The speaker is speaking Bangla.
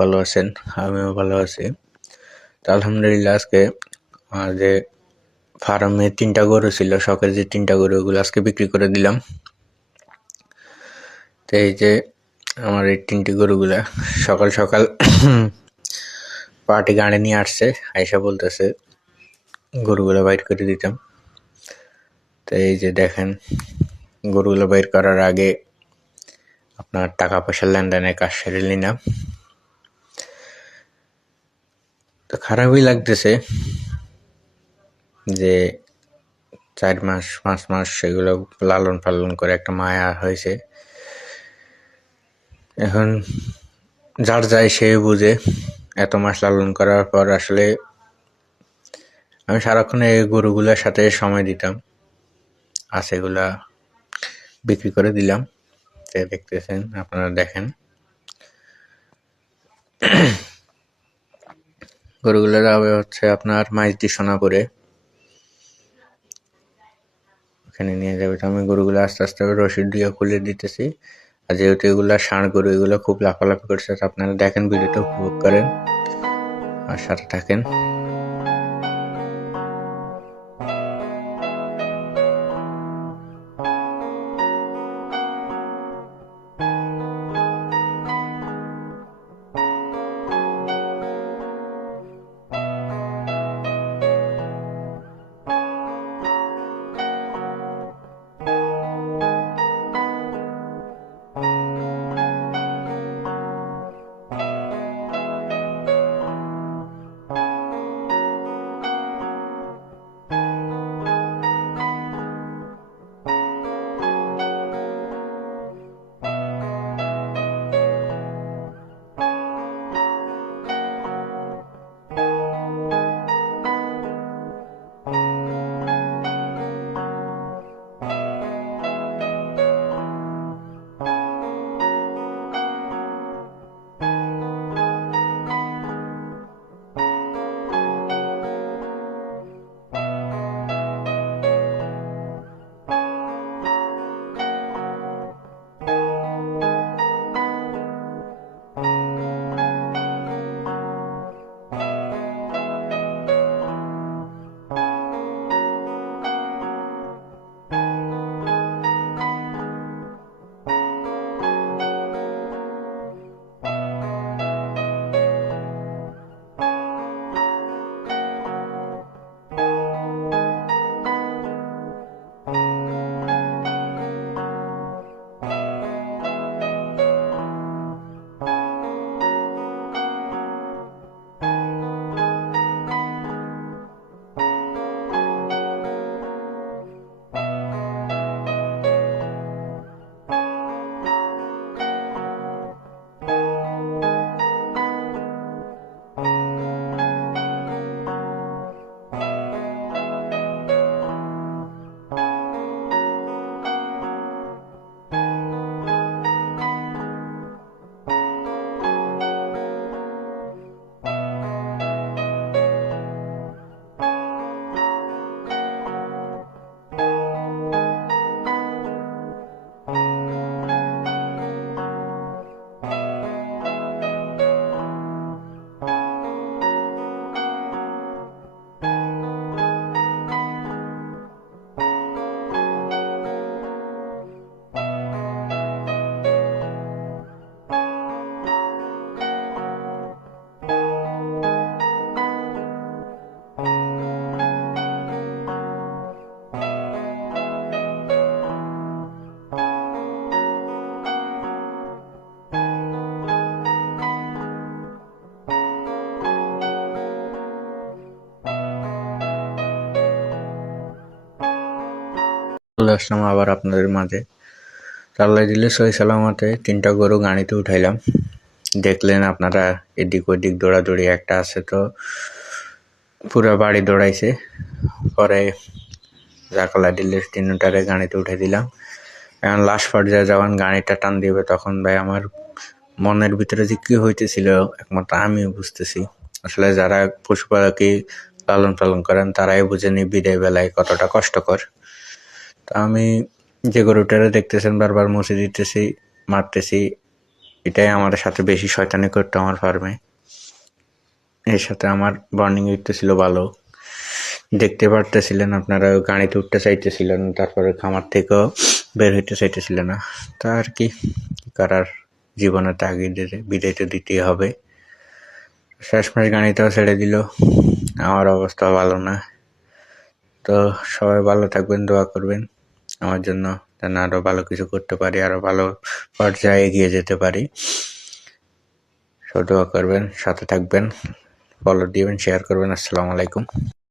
ভালো আছেন? আমিও ভালো আছি। তো আলহামদুলিল্লাহ আজকে যে ফার্মে ৩টা গরু ছিল, শখের যে ৩টা গরু ওগুলো আজকে বিক্রি করে দিলাম। তো এই যে আমার এই ৩টি গরুগুলা সকাল সকাল পার্টি গাড়ি নিয়ে আসছে, আইসা বলতেছে গরুগুলো বাইর করে দিতাম। তো এই যে দেখেন গরুগুলো বাইর করার আগে আপনার টাকা পয়সার লেনদেনের কাজ সেরে নিলাম। তো খারাপই লাগতেছে যে ৪ মাস ৫ মাস সেগুলো লালন পালন করে একটা মায়া হয়েছে। এখন যার যায় সে বুঝে। এত মাস লালন করার পর আসলে আমি সারাক্ষণ এই গরুগুলোর সাথে সময় দিতাম, আর সেগুলা বিক্রি করে দিলাম। দেখতেছেন, আপনারা দেখেন গরুগুলো যাবে হচ্ছে আপনার মাইজদি সোনাপুরে, ওখানে নিয়ে যাবে। তো আমি গরুগুলো আস্তে আস্তে রশিদ দিয়ে খুলে দিতেছি। আর যেহেতু এগুলো ষাঁড় গরু, এগুলো খুব লাফালাফি করছে, আপনারা দেখেন, ভিডিওটা উপভোগ করেন আর সাথে থাকেন। চলে আসলাম আবার আপনাদের মাঝে। আল্লাহ দিলে সহি সালামতে ৩টা গরু গাড়িতে উঠাইলাম। দেখলেন আপনারা, এদিক ওদিক দৌড়াদৌড়ি একটা আছে, তো পুরো বাড়ি দৌড়াইছে। পরে জাকালা দিলে ৩টারে গাড়িতে উঠে দিলাম। এখন লাস্ট পর্যায়ে যখন গাড়িটা টান দিবে, তখন ভাই আমার মনের ভিতরে যে কি হইতেছিল একমাত্র আমিও বুঝতেছি। আসলে যারা পশু পাখি লালন পালন করেন তারাই বুঝেনি বিদায় বেলায় কতটা কষ্টকর। তো আমি যে গরুটারে দেখতেছেন বারবার মুছে দিতেছি, মারতেছি, এটাই আমার সাথে বেশি শয়তানি করতো আমার ফার্মে। এর সাথে আমার বন্ডিং হইতেছিল ভালো। দেখতে পারতেছিলেন আপনারা, গাড়িতে উঠতে চাইতেছিলেন, তারপরে খামার থেকেও বের হইতে চাইতেছিলেন না। তা আর কি করার, জীবনে তো আগে বিদায় তো দিতেই হবে। শেষমেশ গাড়িটাও ছেড়ে দিল, আমার অবস্থা ভালো না। তো সবাই ভালো থাকবেন, দোয়া করবেন আমার জন্য, যেন আরও ভালো কিছু করতে পারি, আরও ভালো পর্যায়ে এগিয়ে যেতে পারি। সব দোয়া করবেন, সাথে থাকবেন, ফলো দিবেন, শেয়ার করবেন। আসসালামু আলাইকুম।